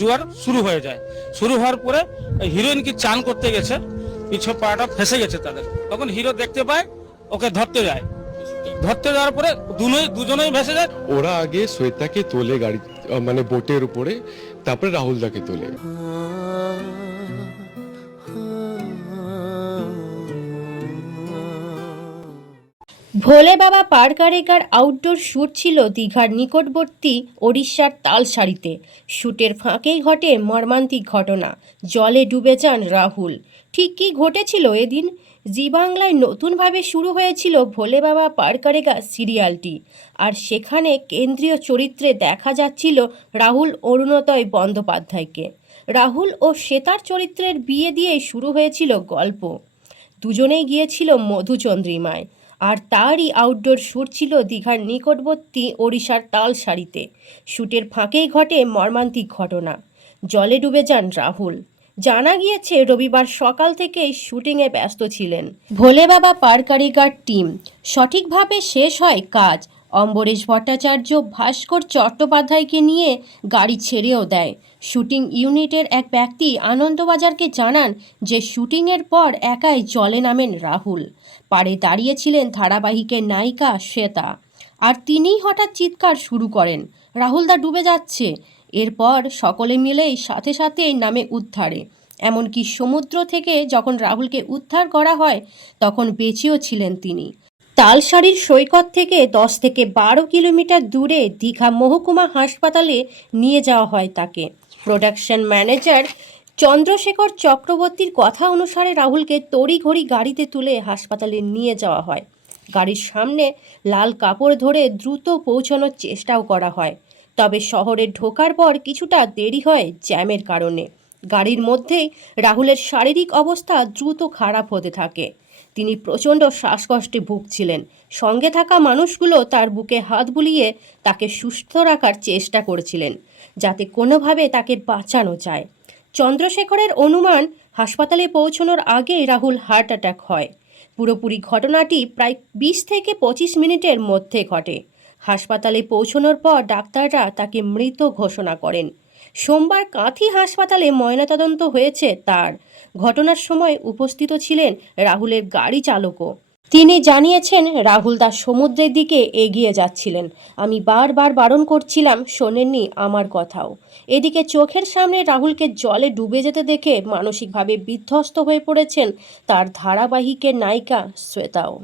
জোয়ার শুরু হয়ে যায়। শুরু হওয়ার পরে হিরোইন কি চান করতে গেছে, পিছু পাটা ফেসে গেছে তাদের। তখন হিরো দেখতে পায়, ওকে ধরতে যায়। ধরতে যাওয়ার পরে দুজনেই ভেসে যায়। ওরা আগে শ্বেতাকে তোলে গাড়ি, মানে বোটের উপরে, তারপরে রাহুলদাকে তোলে। ভোলে বাবা পার্ক আউটডোর শ্যুট ছিল দীঘার নিকটবর্তী ওড়িশার তালসারিতে। শ্যুটের ফাঁকেই ঘটে মর্মান্তিক ঘটনা, জলে ডুবে যান রাহুল। ঠিক কী ঘটেছিল এদিন? জি বাংলায় নতুনভাবে শুরু হয়েছিল ভোলে বাবা পার্ক সিরিয়ালটি, আর সেখানে কেন্দ্রীয় চরিত্রে দেখা যাচ্ছিল রাহুল অরুণোদয় বন্দ্যোপাধ্যায়কে। রাহুল ও শ্বেতার চরিত্রের বিয়ে দিয়েই শুরু হয়েছিল গল্প। দুজনেই গিয়েছিল মধুচন্দ্রিমায়, আর তারই আউটডোর শ্যুট ছিল দীঘার নিকটবর্তী ওড়িশার তালসারিতে। শ্যুটের ফাঁকেই ঘটে মর্মান্তিক ঘটনা, জলে ডুবে যান রাহুল। জানা গিয়েছে রবিবার সকাল থেকেই শুটিংয়ে ব্যস্ত ছিলেন ভোলে বাবা পার্ক টিম। সঠিকভাবে শেষ হয় কাজ। অম্বরেশ ভট্টাচার্য ভাস্কর চট্টোপাধ্যায়কে নিয়ে গাড়ি ছেড়েও দেয়। শুটিং ইউনিটের এক ব্যক্তি আনন্দবাজারকে জানান যে শুটিংয়ের পর একাই জলে নামেন রাহুল। পাড়ে দাঁড়িয়েছিলেন ধারাবাহিকের নায়িকা শ্বেতা, আর তিনিই হঠাৎ চিৎকার শুরু করেন, রাহুলদা ডুবে যাচ্ছে। এরপর সকলে মিলেই সাথে সাথেই নামে উদ্ধারে। এমনকি সমুদ্র থেকে যখন রাহুলকে উদ্ধার করা হয় তখন বেঁচেও ছিলেন তিনি। তালসারির সৈকত থেকে 10 থেকে 12 কিলোমিটার দূরে দীঘা মহকুমা হাসপাতালে নিয়ে যাওয়া হয় তাকে। প্রোডাকশন ম্যানেজার চন্দ্রশেখর চক্রবর্তীর কথা অনুসারে রাহুলকে তড়িঘড়ি গাড়িতে তুলে হাসপাতালে নিয়ে যাওয়া হয়। গাড়ির সামনে লাল কাপড় ধরে দ্রুত পৌঁছানোর চেষ্টাও করা হয়, তবে শহরে ঢোকার পর কিছুটা দেরি হয় জ্যামের কারণে। গাড়ির মধ্যেই রাহুলের শারীরিক অবস্থা দ্রুত খারাপ হতে থাকে। তিনি প্রচণ্ড শ্বাসকষ্টে ভুগছিলেন। সঙ্গে থাকা মানুষগুলো তার বুকে হাত বুলিয়ে তাকে সুস্থ রাখার চেষ্টা করেছিলেন, যাতে কোনোভাবে তাকে বাঁচানো যায়। চন্দ্রশেখরের অনুমান, হাসপাতালে পৌঁছানোর আগেই রাহুল হার্ট অ্যাটাক হয়। পুরোপুরি ঘটনাটি প্রায় 20 থেকে 25 মিনিটের মধ্যে ঘটে। হাসপাতালে পৌঁছানোর পর ডাক্তাররা তাকে মৃত ঘোষণা করেন। সোমবার কাঁথি হাসপাতালে ময়নাতদন্ত হয়েছে তার। ঘটনার সময় উপস্থিত ছিলেন রাহুলের গাড়ি চালকও। তিনি জানিয়েছেন, রাহুল দাস সমুদ্রের দিকে এগিয়ে যাচ্ছিলেন। আমি বারবার বারণ করছিলাম, শোনেননি আমার কথাও। এদিকে চোখের সামনে রাহুলকে জলে ডুবে যেতে দেখে মানসিকভাবে বিধ্বস্ত হয়ে পড়েছেন তার ধারাবাহিকের নায়িকা শ্বেতাও।